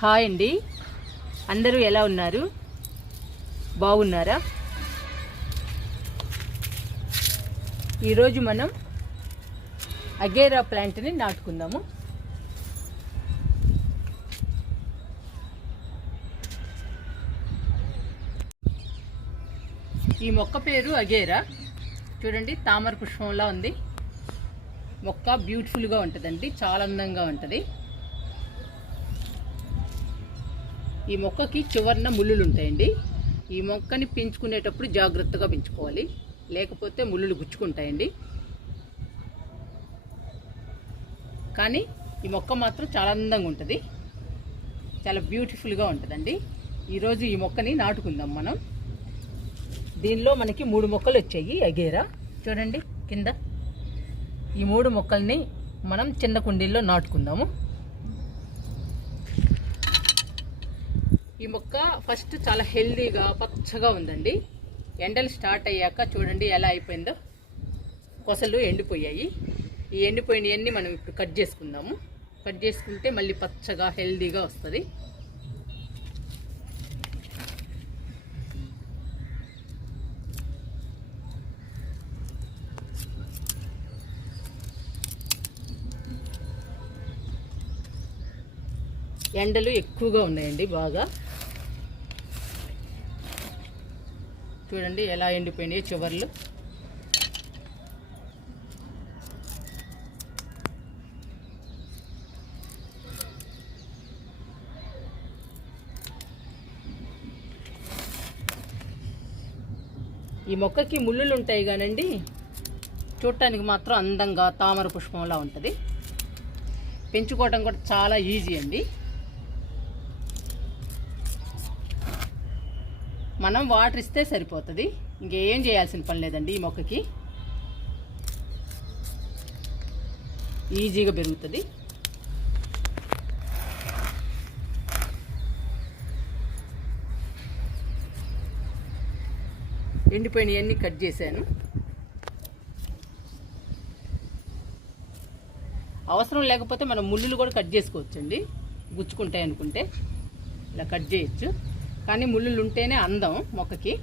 Hi అండి, అందరూ ఎలా ఉన్నారు? బాగున్నారా? ఈరోజు మనం అగేరా ప్లాంట్ని నాటుకుందాము. ఈ మొక్క పేరు అగేరా. చూడండి, తామర పుష్పంలా ఉంది. మొక్క బ్యూటిఫుల్గా ఉంటుందండి, చాలా అందంగా ఉంటుంది. ఈ మొక్కకి చివరన ముళ్ళులు ఉంటాయండి. ఈ మొక్కని పెంచుకునేటప్పుడు జాగ్రత్తగా పెంచుకోవాలి, లేకపోతే ముళ్ళులు గుచ్చుకుంటాయండి. కానీ ఈ మొక్క మాత్రం చాలా అందంగా ఉంటుంది, చాలా బ్యూటిఫుల్గా ఉంటుందండి. ఈరోజు ఈ మొక్కని నాటుకుందాం మనం. దీనిలో మనకి 3 మొక్కలు వచ్చాయి అగేరా. చూడండి కింద ఈ 3 మొక్కల్ని మనం చిన్న కుండీల్లో నాటుకుందాము. ఈ మొక్క ఫస్ట్ చాలా హెల్దీగా పచ్చగా ఉందండి. ఎండలు స్టార్ట్ అయ్యాక చూడండి ఎలా అయిపోయిందో, కొసలు ఎండిపోయాయి. ఈ ఎండిపోయినవన్నీ మనం ఇప్పుడు కట్ చేసుకుందాము. కట్ చేసుకుంటే మళ్ళీ పచ్చగా హెల్దీగా వస్తుంది. ఎండలు ఎక్కువగా ఉన్నాయండి బాగా. చూడండి ఎలా ఎండిపోయినాయి చివర్లు. ఈ మొక్కకి ముళ్ళులు ఉంటాయి కానండి, చూడటానికి మాత్రం అందంగా తామర పుష్పంలా ఉంటుంది. పెంచుకోవటం కూడా చాలా ఈజీ అండి. మనం వాటర్ ఇస్తే సరిపోతుంది, ఇంకేం చేయాల్సిన పని లేదండి. ఈ మొక్కకి ఈజీగా పెరుగుతుంది. ఎండిపోయినవన్నీ కట్ చేశాను. అవసరం లేకపోతే మనం ముళ్ళులు కూడా కట్ చేసుకోవచ్చండి, గుచ్చుకుంటాయి అనుకుంటే ఇలా కట్ చేయొచ్చు. కానీ ముళ్ళులు ఉంటేనే అందం మొక్కకి.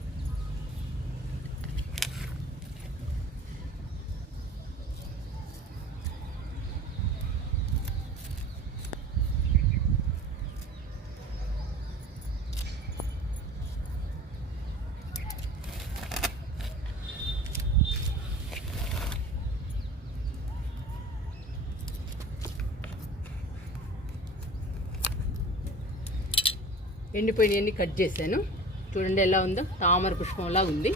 ఎండిపోయినవన్నీ కట్ చేశాను. చూడండి ఎలా ఉందో, తామర పుష్పంలా ఉంది.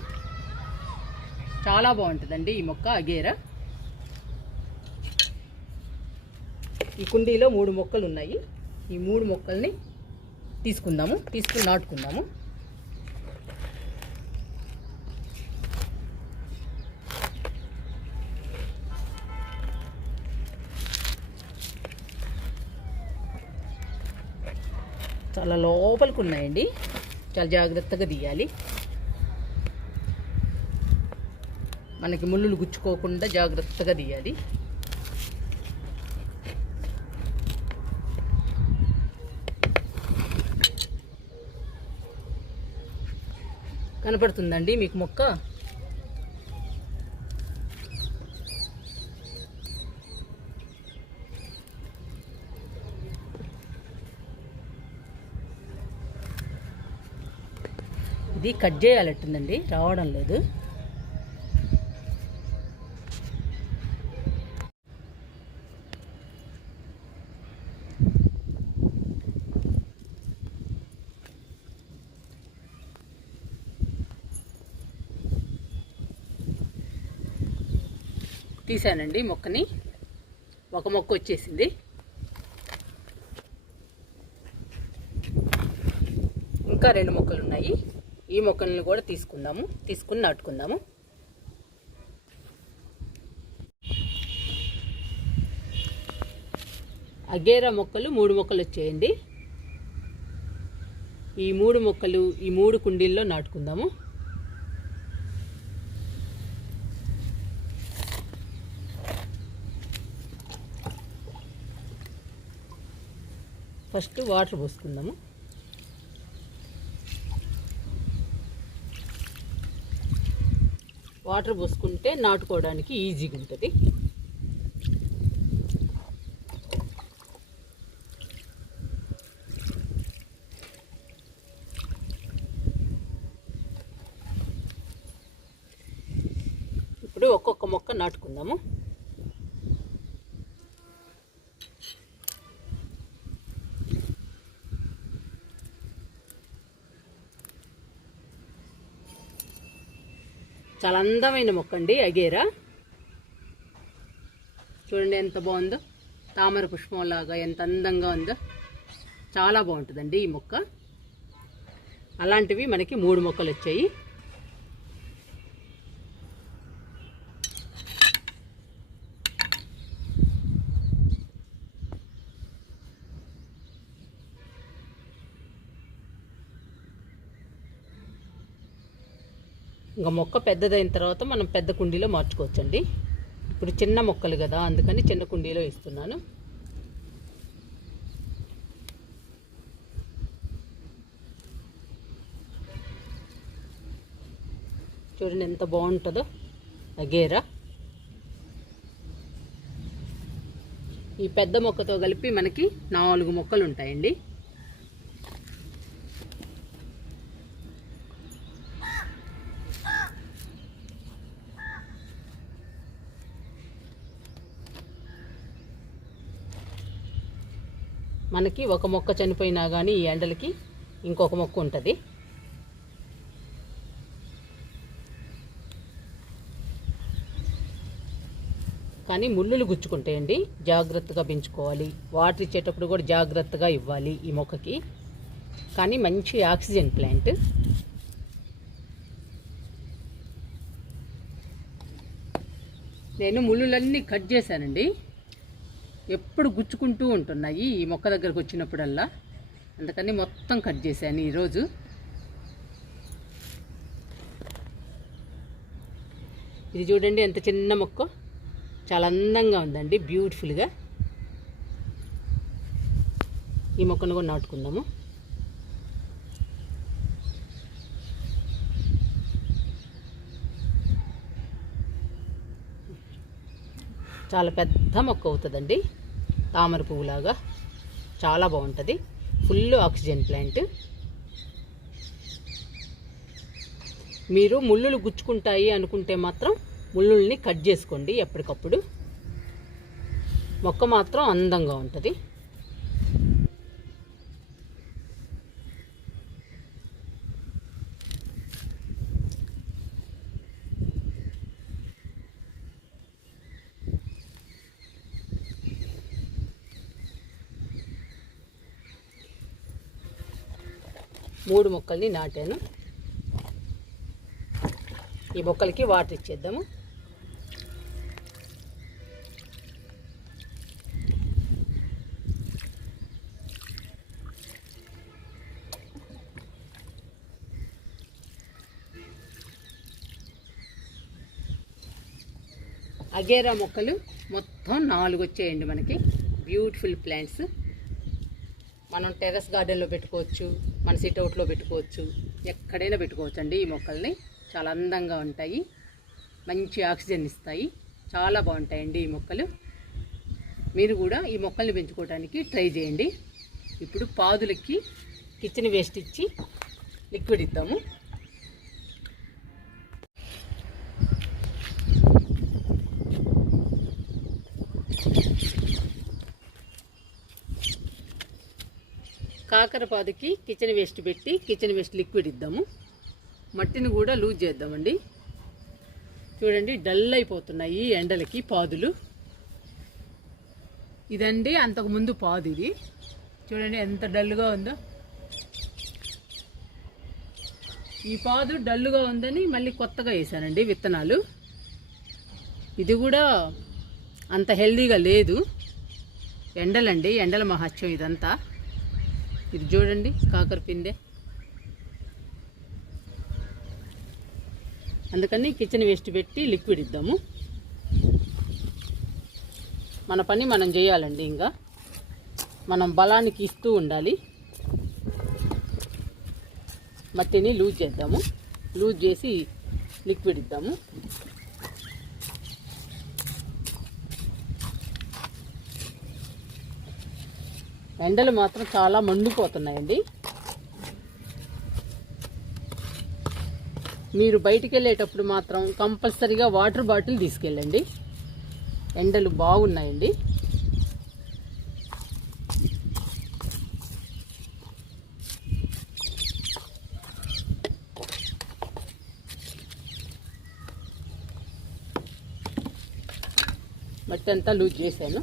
చాలా బాగుంటుందండి ఈ మొక్క అగేరా. ఈ కుండీలో 3 మొక్కలు ఉన్నాయి. ఈ 3 మొక్కల్ని తీసుకుని నాటుకుందాము. చాలా లోపలికి ఉన్నాయండి, చాలా జాగ్రత్తగా తీయాలి. మనకి ముళ్ళులు గుచ్చుకోకుండా జాగ్రత్తగా తీయాలి. కనపడుతుందండి మీకు మొక్క? ఇది కట్ చేయాలట్టుందండి, రావడం లేదు. తీసానండి మొక్కని, ఒక మొక్క వచ్చేసింది. ఇంకా 2 మొక్కలు ఉన్నాయి. ఈ మొక్కలను కూడా తీసుకుని నాటుకుందాము. అగేరా మొక్కలు 3 మొక్కలు వచ్చేయండి. ఈ 3 మొక్కలు ఈ 3 కుండీల్లో నాటుకుందాము. ఫస్ట్ వాటర్ పోసుకుందాము. వాటర్ పోసుకుంటే నాటుకోవడానికి ఈజీగా ఉంటుంది. ఇప్పుడు ఒక్కొక్క మొక్క నాటుకుందాము. చాలా అందమైన మొక్క అండి అగేరా. చూడండి ఎంత బాగుందో, తామర పుష్పంలాగా ఎంత అందంగా ఉందో. చాలా బాగుంటుందండి ఈ మొక్క. అలాంటివి మనకి 3 మొక్కలు వచ్చాయి. ఇంకా మొక్క పెద్దదైన తర్వాత మనం పెద్ద కుండీలో మార్చుకోవచ్చండి. ఇప్పుడు చిన్న మొక్కలు కదా, అందుకని చిన్న కుండీలో ఇస్తున్నాను. చూడండి ఎంత బాగుంటుందో అగేరా. ఈ పెద్ద మొక్కతో కలిపి మనకి 4 మొక్కలు ఉంటాయండి. మనకి ఒక మొక్క చనిపోయినా కానీ ఈ ఎండలకి ఇంకొక మొక్క ఉంటుంది. కానీ ముళ్ళులు గుచ్చుకుంటాయండి, జాగ్రత్తగా పెంచుకోవాలి. వాటర్ ఇచ్చేటప్పుడు కూడా జాగ్రత్తగా ఇవ్వాలి ఈ మొక్కకి. కానీ మంచి ఆక్సిజన్ ప్లాంట్. నేను ముళ్ళులన్నీ కట్ చేశానండి. ఎప్పుడు గుచ్చుకుంటూ ఉంటున్నాయి ఈ మొక్క దగ్గరకు వచ్చినప్పుడల్లా, అందుకని మొత్తం కట్ చేశాను ఈరోజు. ఇది చూడండి ఎంత చిన్న మొక్క, చాలా అందంగా ఉందండి, బ్యూటిఫుల్గా. ఈ మొక్కను కూడా నాటుకుందాము. చాలా పెద్ద మొక్క అవుతుందండి, తామర పువ్వులాగా. చాలా బాగుంటుంది, ఫుల్ ఆక్సిజన్ ప్లాంట్. మీరు ముళ్ళులు గుచ్చుకుంటాయి అనుకుంటే మాత్రం ముళ్ళుల్ని కట్ చేసుకోండి ఎప్పటికప్పుడు. మొక్క మాత్రం అందంగా ఉంటుంది. మూడు మొక్కల్ని నాటాను. ఈ మొక్కలకి వాటర్ ఇచ్చేద్దాము. అగేరా మొక్కలు మొత్తం 4 వచ్చేయండి మనకి, బ్యూటిఫుల్ ప్లాంట్స్. మనం టెర్రస్ గార్డెన్లో పెట్టుకోవచ్చు, మన సిట్అవుట్లో పెట్టుకోవచ్చు, ఎక్కడైనా పెట్టుకోవచ్చు అండి. ఈ మొక్కల్ని చాలా అందంగా ఉంటాయి, మంచి ఆక్సిజన్ ఇస్తాయి, చాలా బాగుంటాయండి ఈ మొక్కలు. మీరు కూడా ఈ మొక్కల్ని పెంచుకోవడానికి ట్రై చేయండి. ఇప్పుడు పాదులకి కిచెన్ వేస్ట్ ఇచ్చి లిక్విడ్ ఇద్దాము. కాకరపాదుకి కిచెన్ వేస్ట్ పెట్టి కిచెన్ వేస్ట్ లిక్విడ్ ఇద్దాము. మట్టిని కూడా లూజ్ చేద్దామండి. చూడండి డల్ అయిపోతున్నాయి ఎండలకి పాదులు. ఇదండి అంతకుముందు పాదు, ఇది చూడండి ఎంత డల్గా ఉందో. ఈ పాదు డల్లుగా ఉందని మళ్ళీ కొత్తగా వేసానండి విత్తనాలు. ఇది కూడా అంత హెల్దీగా లేదు. ఎండలండి, ఎండల మహత్యం ఇదంతా. ఇది చూడండి కాకర పిందె. అందుకని కిచెన్ వేస్ట్ పెట్టి లిక్విడ్ ఇద్దాము. మన పని మనం చేయాలండి. ఇంకా మనం బలానికి ఇస్తూ ఉండాలి. మట్టిని లూజ్ చేద్దాము. లూజ్ చేసి లిక్విడ్ ఇద్దాము. ఎండలు మాత్రం చాలా మండిపోతున్నాయండి. మీరు బయటికి వెళ్ళేటప్పుడు మాత్రం కంపల్సరీగా వాటర్ బాటిల్ తీసుకెళ్ళండి. ఎండలు బాగున్నాయండి. మట్టి అంతా లూజ్ చేశాను.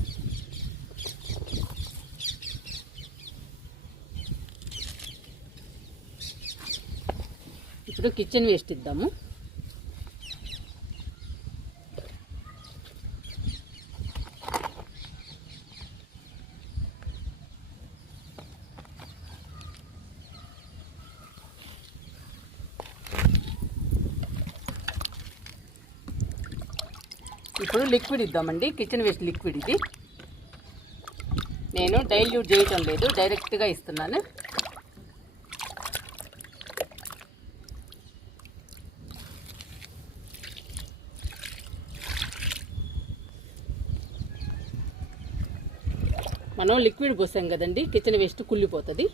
ఇప్పుడు కిచెన్ వేస్ట్ ఇద్దాము. ఇప్పుడు లిక్విడ్ ఇద్దామండి. కిచెన్ వేస్ట్ లిక్విడ్ ఇది. నేను డైల్యూట్ చేయటం లేదు, డైరెక్ట్గా ఇస్తున్నాను. మనం లిక్విడ్ పోసాం కదండి, కిచెన్ వేస్ట్ కుళ్ళిపోతుంది.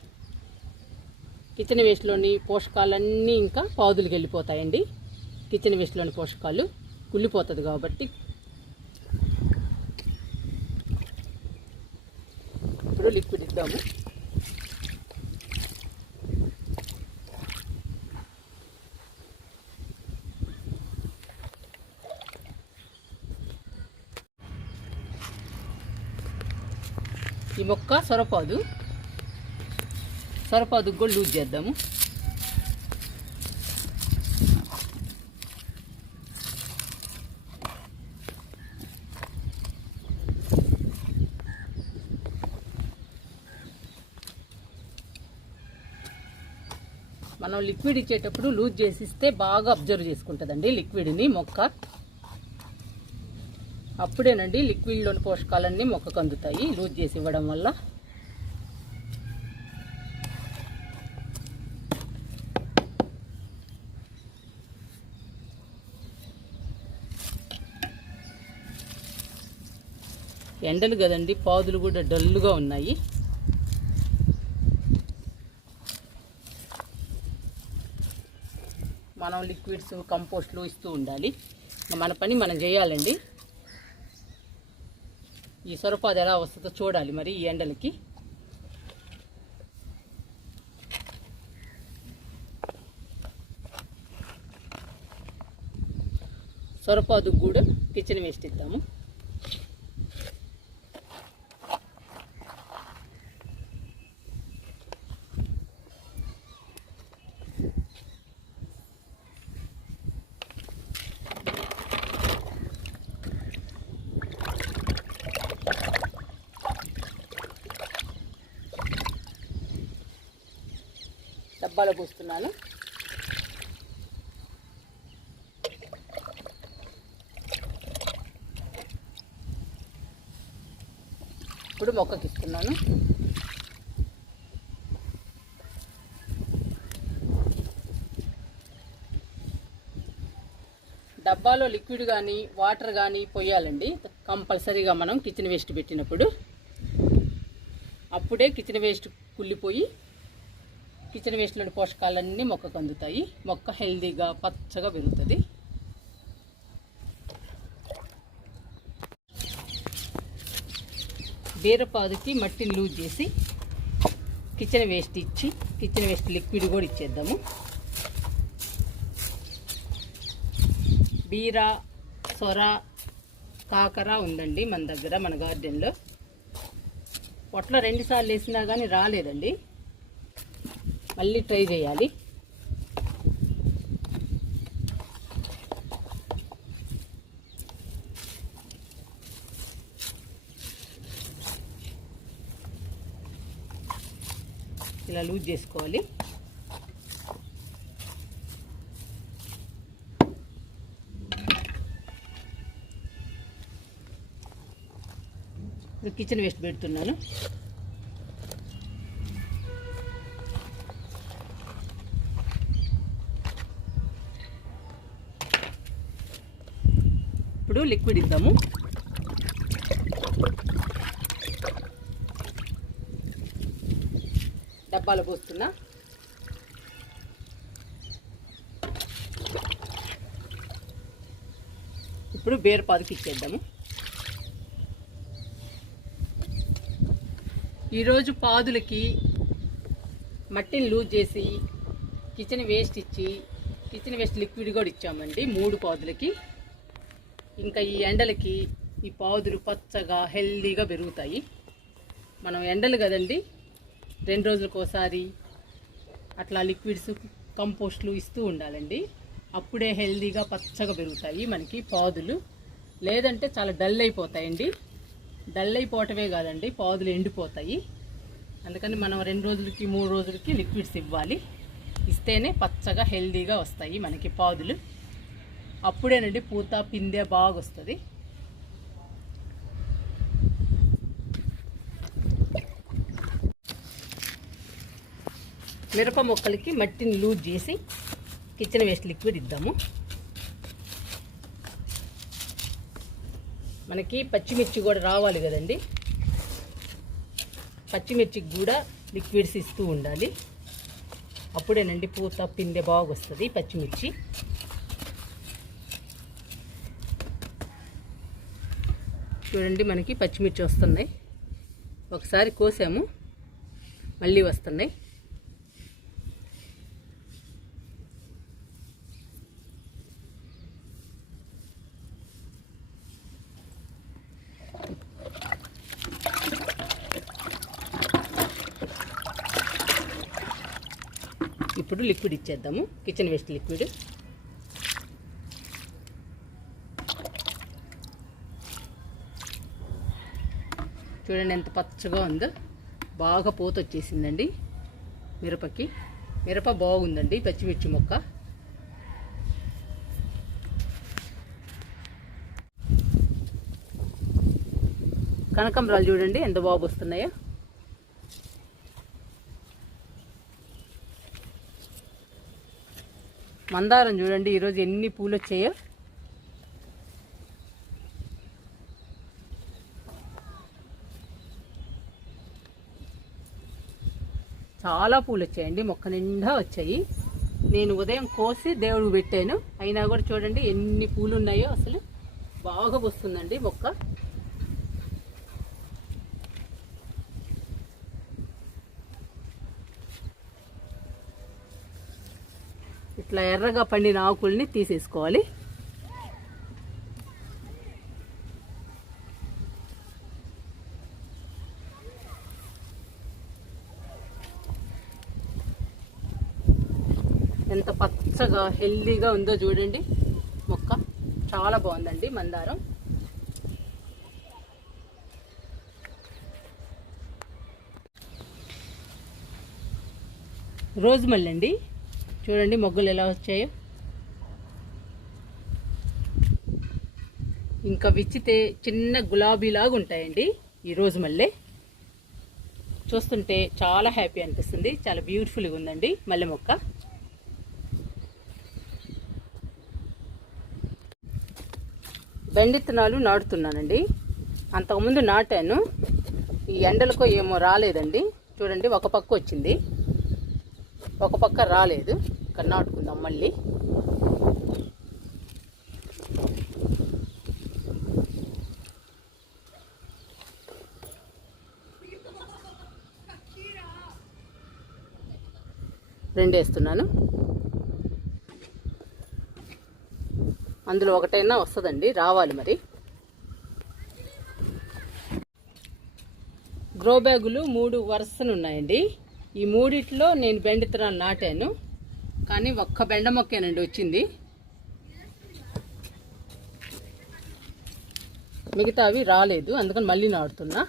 కిచెన్ వేస్ట్లోని పోషకాలన్నీ ఇంకా పాదులకు వెళ్ళిపోతాయండి. కిచెన్ వేస్ట్లోని పోషకాలు కుళ్ళిపోతుంది కాబట్టి ఇప్పుడు లిక్విడ్ ఇద్దాము. ఈ మొక్క సొరపాదు కూడా లూజ్ చేద్దాము. మనం లిక్విడ్ ఇచ్చేటప్పుడు లూజ్ చేసి ఇస్తే బాగా అబ్జర్వ్ చేసుకుంటుందండి లిక్విడ్ని మొక్క. అప్పుడేనండి లిక్విడ్లోని పోషకాలన్నీ మొక్కకు అందుతాయి లూజ్ చేసి ఇవ్వడం వల్ల. ఎండలు కదండి, పాదులు కూడా డల్లుగా ఉన్నాయి. మనం లిక్విడ్స్ కంపోస్ట్లు ఇస్తూ ఉండాలి. మన పని మనం చేయాలండి. ఈ సొరపాదు ఎలా వస్తుందో చూడాలి మరి ఈ ఎండలకి. సొరపాదుకు కూడా కిచెన్ వేస్ట్ ఇద్దాము. డబ్బాలో పోస్తున్నాను. ఇప్పుడు మొక్కకి ఇస్తున్నాను. డబ్బాలో లిక్విడ్ కానీ వాటర్ కానీ పోయాలండి కంపల్సరీగా మనం కిచెన్ వేస్ట్ పెట్టినప్పుడు. అప్పుడే కిచెన్ వేస్ట్ కుళ్ళిపోయి కిచెన్ వేస్ట్లోని పోషకాలన్నీ మొక్కకు అందుతాయి. మొక్క హెల్దీగా పచ్చగా పెరుగుతుంది. బీరపాదుకి మట్టిని లూజ్ చేసి కిచెన్ వేస్ట్ ఇచ్చి కిచెన్ వేస్ట్ లిక్విడ్ కూడా ఇచ్చేద్దాము. బీర, సొర, కాకర ఉందండి మన దగ్గర, మన గార్డెన్లో. పొట్ల 2 సార్లు వేసినా కానీ రాలేదండి. మళ్ళీ ట్రై చేయాలి. ఇలా లూజ్ చేసుకోవాలి. కిచెన్ వేస్ట్ పెడుతున్నాను. ఇప్పుడు లిక్విడ్ ఇద్దాము. డబ్బాలో పోస్తున్నా. ఇప్పుడు బేరపాదుకి ఇచ్చేద్దాము. ఈరోజు పాదులకి మట్టిని లూజ్ చేసి కిచెన్ వేస్ట్ ఇచ్చి కిచెన్ వేస్ట్ లిక్విడ్ కూడా ఇచ్చామండి 3 పాదులకి. ఇంకా ఈ ఎండలకి ఈ పాదులు పచ్చగా హెల్దీగా పెరుగుతాయి. మనం ఎండలు కదండి 2 రోజులకు ఒకసారి అట్లా లిక్విడ్స్ కంపోస్ట్లు ఇస్తూ ఉండాలండి. అప్పుడే హెల్దీగా పచ్చగా పెరుగుతాయి మనకి పాదులు. లేదంటే చాలా డల్ అయిపోతాయండి. డల్ అయిపోవటమే కాదండి, పాదులు ఎండిపోతాయి. అందుకని మనం 2 రోజులకి 3 రోజులకి లిక్విడ్స్ ఇవ్వాలి. ఇస్తేనే పచ్చగా హెల్దీగా వస్తాయి మనకి పాదులు. అప్పుడేనండి పూత పిందె బాగా వస్తుంది. మిరప మొక్కలకి మట్టిని లూజ్ చేసి కిచెన్ వేస్ట్ లిక్విడ్ ఇద్దాము. మనకి పచ్చిమిర్చి కూడా రావాలి కదండి, పచ్చిమిర్చికి కూడా లిక్విడ్స్ ఇస్తూ ఉండాలి. అప్పుడేనండి పూత పిందె బాగా వస్తుంది పచ్చిమిర్చి. చూడండి మనకి పచ్చిమిర్చి వస్తున్నాయి. ఒకసారి కోసాము మళ్ళీ వస్తున్నాయి. ఇప్పుడు లిక్విడ్ ఇచ్చేద్దాము, కిచెన్ వేస్ట్ లిక్విడ్. చూడండి ఎంత పచ్చగా ఉందో, బాగా పూత వచ్చేసిందండి మిరపకి. మిరప బాగుందండి పచ్చిమిర్చి మొక్క. కనకాంబరాలు చూడండి ఎంత బాగా వస్తున్నాయో. మందారం చూడండి ఈరోజు ఎన్ని పూలు వచ్చాయో. చాలా పూలు వచ్చాయండి, మొక్క నిండా వచ్చాయి. నేను ఉదయం కోసి దేవుడికి పెట్టాను, అయినా కూడా చూడండి ఎన్ని పూలు ఉన్నాయో. అసలు బాగా వస్తుందండి మొక్క. ఇట్లా ఎర్రగా పండిన ఆకుల్ని తీసేసుకోవాలి. ఎంత పచ్చగా హెల్దీగా ఉందో చూడండి మొక్క. చాలా బాగుందండి మందారం. రోజు మల్లె అండి, చూడండి మొగ్గలు ఎలా వచ్చాయో. ఇంకా విచ్చితే చిన్న గులాబీలాగా ఉంటాయండి ఈ రోజు మల్లె. చూస్తుంటే చాలా హ్యాపీ అనిపిస్తుంది. చాలా బ్యూటిఫుల్గా ఉందండి మల్లె మొక్క. బెండిత్తనాలు నాటుతున్నానండి. అంతకుముందు నాటాను, ఈ ఎండలకో ఏమో రాలేదండి. చూడండి ఒక పక్క వచ్చింది, ఒక పక్క రాలేదు. ఇక్కడ నాటుకుందాం మళ్ళీ. రెండు వేస్తున్నాను, అందులో ఒకటైనా వస్తుందండి, రావాలి మరి. గ్రో బ్యాగులు 3 వరుసలు ఉన్నాయండి. ఈ 3 నేను బెండిత్తనాలు నాటాను, కానీ ఒక్క బెండ మొక్కేనండి వచ్చింది. మిగతా అవి రాలేదు, అందుకని మళ్ళీ నాటుతున్నా.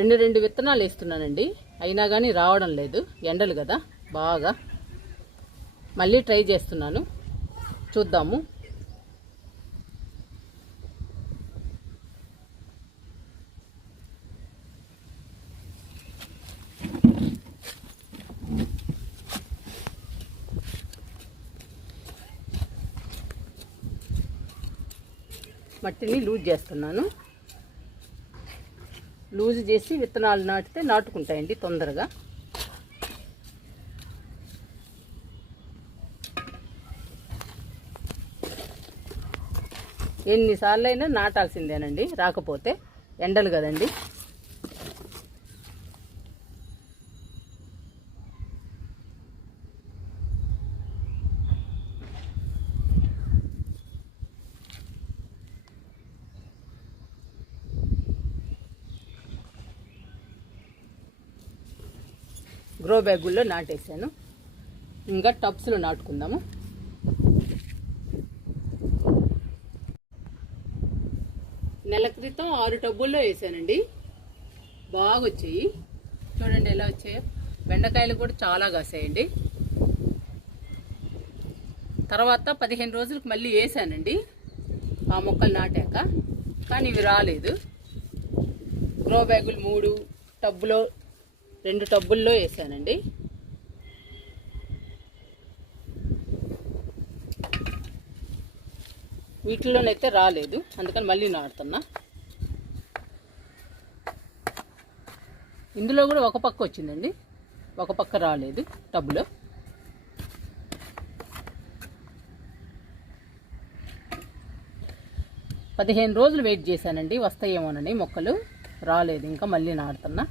రెండు విత్తనాలు వేస్తున్నానండి, అయినా కానీ రావడం లేదు. ఎండలు కదా బాగా. మళ్ళీ ట్రై చేస్తున్నాను, చూద్దాము. మట్టిని లూజ్ చేస్తున్నాను. లూజ్ చేసి విత్తనాలు నాటితే నాటుకుంటాయండి తొందరగా. ఎన్నిసార్లు అయినా నాటాల్సిందేనండి, రాకపోతే ఎండలు కదండి. గ్రో బ్యాగుల్లో నాటేసాను. ఇంకా టబ్స్లో నాటుకుందాము. నెల క్రితం 6 టబ్బుల్లో వేసానండి. బాగా వచ్చాయి, చూడండి ఎలా వచ్చాయో. బెండకాయలు కూడా చాలా కాసాయండి. తర్వాత 15 రోజులకు మళ్ళీ వేసానండి ఆ మొక్కలు నాటాక, కానీ ఇవి రాలేదు. గ్రో బ్యాగులు 3 టబ్బులో 2 టబ్బుల్లో వేసానండి. వీటిలోనైతే రాలేదు, అందుకని మళ్ళీ నాటుతున్నా. ఇందులో కూడా ఒక పక్క వచ్చిందండి, ఒక పక్క రాలేదు టబ్బులో. పదిహేను రోజులు వెయిట్ చేశానండి, వస్తాయేమోనని. మొక్కలు రాలేదు, ఇంకా మళ్ళీ నాటుతున్నా.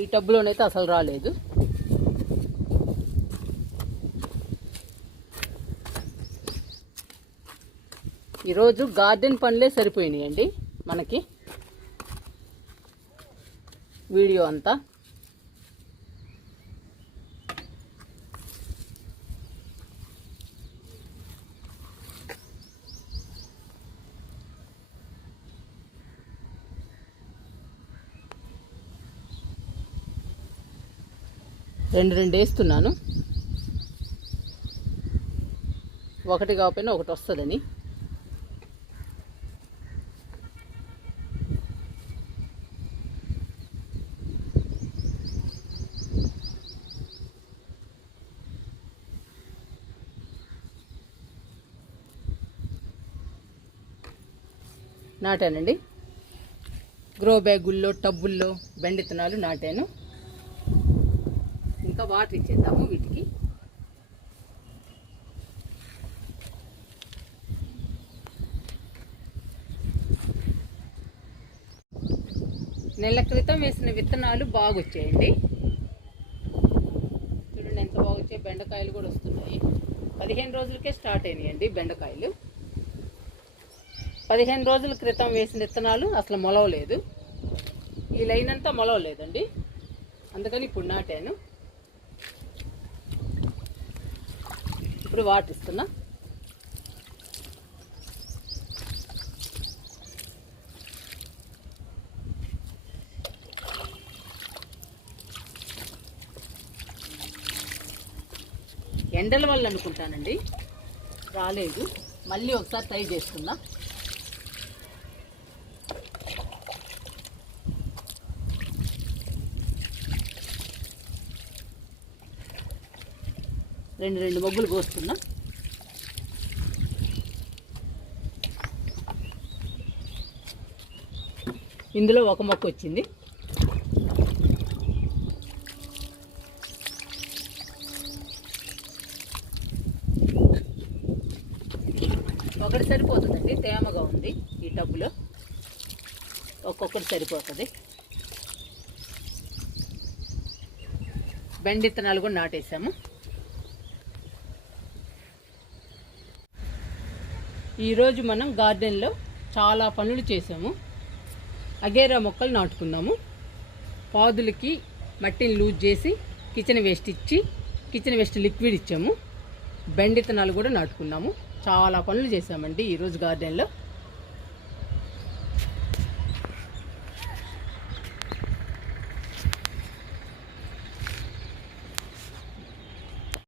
ఈ టబ్బులోనైతే అసలు రాలేదు. ఈరోజు గార్డెన్ పనులే సరిపోయినాయండి మనకి. వీడియో అంతా రెండు వేస్తున్నాను. ఒకటి కాకపోయినా ఒకటి వస్తుందని. నాటానండి. గ్రో బ్యాగుల్లో టబ్బుల్లో బెండిత్తనాలు నాటాను. ఇంకా వాటర్ ఇచ్చేద్దాము వీటికి. నెల క్రితం వేసిన విత్తనాలు బాగా వచ్చాయండి. చూడండి ఎంత బాగా వచ్చాయి. బెండకాయలు కూడా వస్తున్నాయి. 15 రోజులకే స్టార్ట్ అయినాయండి బెండకాయలు. 15 రోజుల క్రితం వేసిన విత్తనాలు అసలు మొలవలేదు. ఈ లైన్ అంతా మొలవలేదండి, అందుకని ఇప్పుడు నాటాను. ఇప్పుడు వాటర్ ఇస్తున్నా. ఎండల వల్ల అనుకుంటానండి రాలేదు. మళ్ళీ ఒకసారి ట్రై చేస్తున్నా. రెండు మొగ్గులు పోస్తున్నా. ఇందులో ఒక మొక్క వచ్చింది. ఒకటి సరిపోతుందండి, తేమగా ఉంది ఈ టబ్బులో. ఒక్కొక్కటి సరిపోతుంది. బెండి విత్తనాలు కూడా నాటేసాము. ఈరోజు మనం గార్డెన్లో చాలా పనులు చేసాము. అగేరా మొక్కలు నాటుకున్నాము. పాదులకి మట్టిని లూజ్ చేసి కిచెన్ వేస్ట్ ఇచ్చి కిచెన్ వేస్ట్ లిక్విడ్ ఇచ్చాము. బెండిత్తనాలు కూడా నాటుకున్నాము. చాలా పనులు చేసామండి ఈరోజు గార్డెన్లో.